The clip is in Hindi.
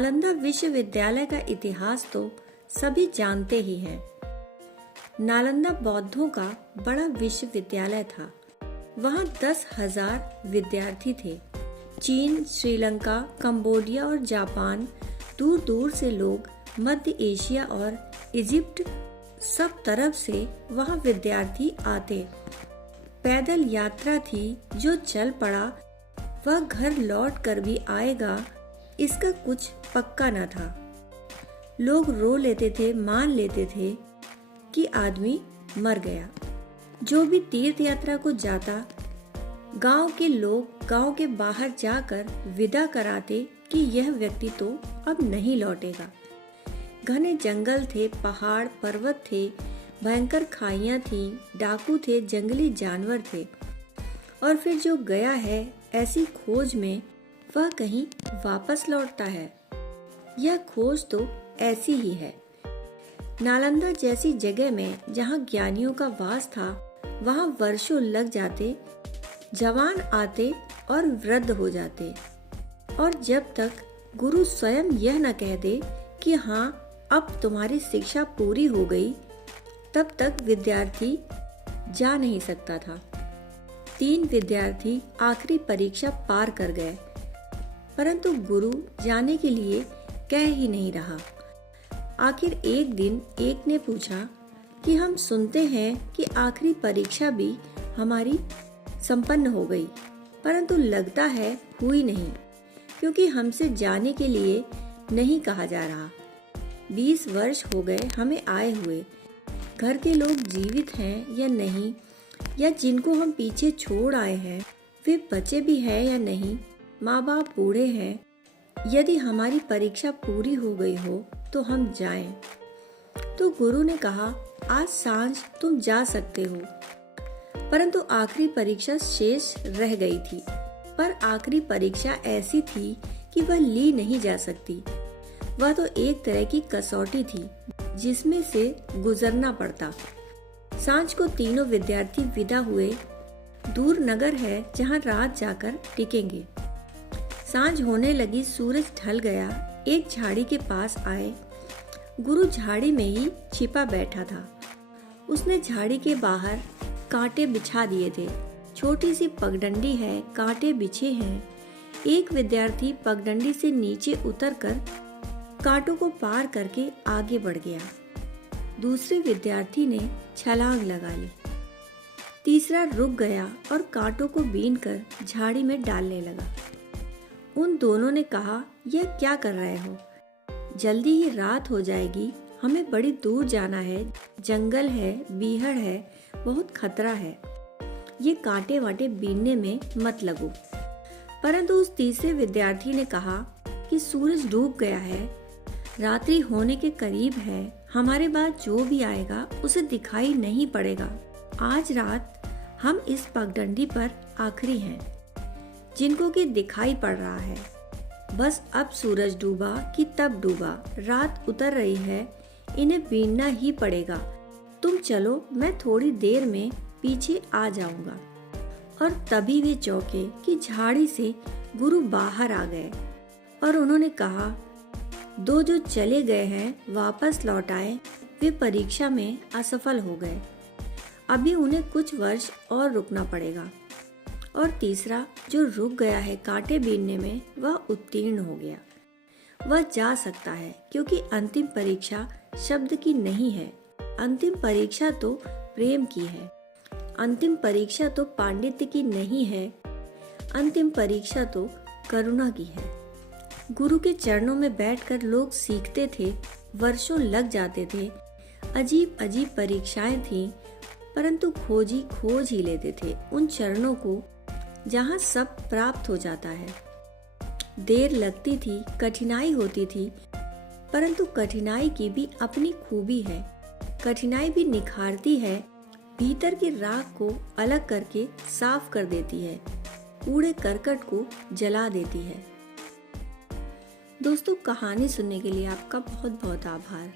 नालंदा विश्वविद्यालय का इतिहास तो सभी जानते ही हैं। नालंदा बौद्धों का बड़ा विश्वविद्यालय था। वहाँ 10,000 विद्यार्थी थे। चीन, श्रीलंका, कंबोडिया और जापान, दूर दूर से लोग, मध्य एशिया और इजिप्ट, सब तरफ से वहाँ विद्यार्थी आते। पैदल यात्रा थी। जो चल पड़ा वह घर लौट कर भी आएगा, इसका कुछ पक्का न था। लोग रो लेते थे, मान लेते थे कि आदमी मर गया। जो भी तीर्थ यात्रा को जाता, गांव के लोग गांव के बाहर जाकर विदा कराते कि यह व्यक्ति तो अब नहीं लौटेगा। घने जंगल थे, पहाड़ पर्वत थे, भयंकर खाइयां थी, डाकू थे, जंगली जानवर थे। और फिर जो गया है ऐसी खोज में, वह कहीं वापस लौटता है। यह खोज तो ऐसी ही है। नालंदा जैसी जगह में जहाँ ज्ञानियों का वास था, वहाँ वर्षों लग जाते, जवान आते और वृद्ध हो जाते। और जब तक गुरु स्वयं यह न कह दे कि हाँ, अब तुम्हारी शिक्षा पूरी हो गई, तब तक विद्यार्थी जा नहीं सकता था। 3 विद्यार्थी आखिरी परीक्षा पार कर गए, परंतु गुरु जाने के लिए कह ही नहीं रहा। आखिर एक दिन एक ने पूछा कि हम सुनते हैं कि आखिरी परीक्षा भी हमारी संपन्न हो गई, परंतु लगता है हुई नहीं, क्योंकि हमसे जाने के लिए नहीं कहा जा रहा। 20 वर्ष हो गए हमें आए हुए। घर के लोग जीवित हैं या नहीं, या जिनको हम पीछे छोड़ आए हैं वे बचे भी हैं या नहीं, माँ बाप बूढ़े हैं। यदि हमारी परीक्षा पूरी हो गई हो तो हम जाएं। तो गुरु ने कहा, आज सांझ तुम जा सकते हो। परंतु आखिरी परीक्षा शेष रह गई थी। पर आखिरी परीक्षा ऐसी थी कि वह ली नहीं जा सकती। वह तो एक तरह की कसौटी थी जिसमें से गुजरना पड़ता। सांझ को तीनों विद्यार्थी विदा हुए। दूर नगर है जहाँ रात जाकर टिकेंगे। सांझ होने लगी, सूरज ढल गया। एक झाड़ी के पास आए। गुरु झाड़ी में ही छिपा बैठा था। उसने झाड़ी के बाहर कांटे बिछा दिए थे। छोटी सी पगडंडी है, कांटे बिछे हैं। एक विद्यार्थी पगडंडी से नीचे उतरकर कांटों को पार करके आगे बढ़ गया। दूसरे विद्यार्थी ने छलांग लगा ली। तीसरा रुक गया और कांटों को बीनकर झाड़ी में डालने लगा। उन दोनों ने कहा, यह क्या कर रहे हो? जल्दी ही रात हो जाएगी, हमें बड़ी दूर जाना है। जंगल है, बीहड़ है, बहुत खतरा है। ये कांटे वाटे बीनने में मत लगो। परंतु उस तीसरे विद्यार्थी ने कहा कि सूरज डूब गया है, रात्रि होने के करीब है। हमारे बाद जो भी आएगा उसे दिखाई नहीं पड़ेगा। आज रात हम इस पगडंडी पर आखिरी हैं, जिनको कि दिखाई पड़ रहा है। बस अब सूरज डूबा कि तब डूबा, रात उतर रही है, इन्हें बीनना ही पड़ेगा। तुम चलो, मैं थोड़ी देर में पीछे आ जाऊंगा। और तभी वे चौंके कि झाड़ी से गुरु बाहर आ गए और उन्होंने कहा, 2 जो चले गए हैं वापस लौट आए, वे परीक्षा में असफल हो गए। अभी उन्हें कुछ वर्ष और रुकना पड़ेगा। और तीसरा जो रुक गया है कांटे बीनने में, वह उत्तीर्ण हो गया। वह जा सकता है, क्योंकि अंतिम परीक्षा शब्द की नहीं है। अंतिम परीक्षा तो प्रेम की है। अंतिम परीक्षा तो पांडित्य की नहीं है। अंतिम परीक्षा तो करुणा की है। गुरु के चरणों में बैठकर लोग सीखते थे। वर्षों लग जाते थे। अजीब अजीब परीक्षाएं थीं, परंतु खोजी खोज ही लेते थे उन चरणों को जहाँ सब प्राप्त हो जाता है। देर लगती थी, कठिनाई होती थी, परंतु कठिनाई की भी अपनी खूबी है। कठिनाई भी निखारती है, भीतर की राख को अलग करके साफ कर देती है, कूड़े करकट को जला देती है। दोस्तों, कहानी सुनने के लिए आपका बहुत बहुत आभार।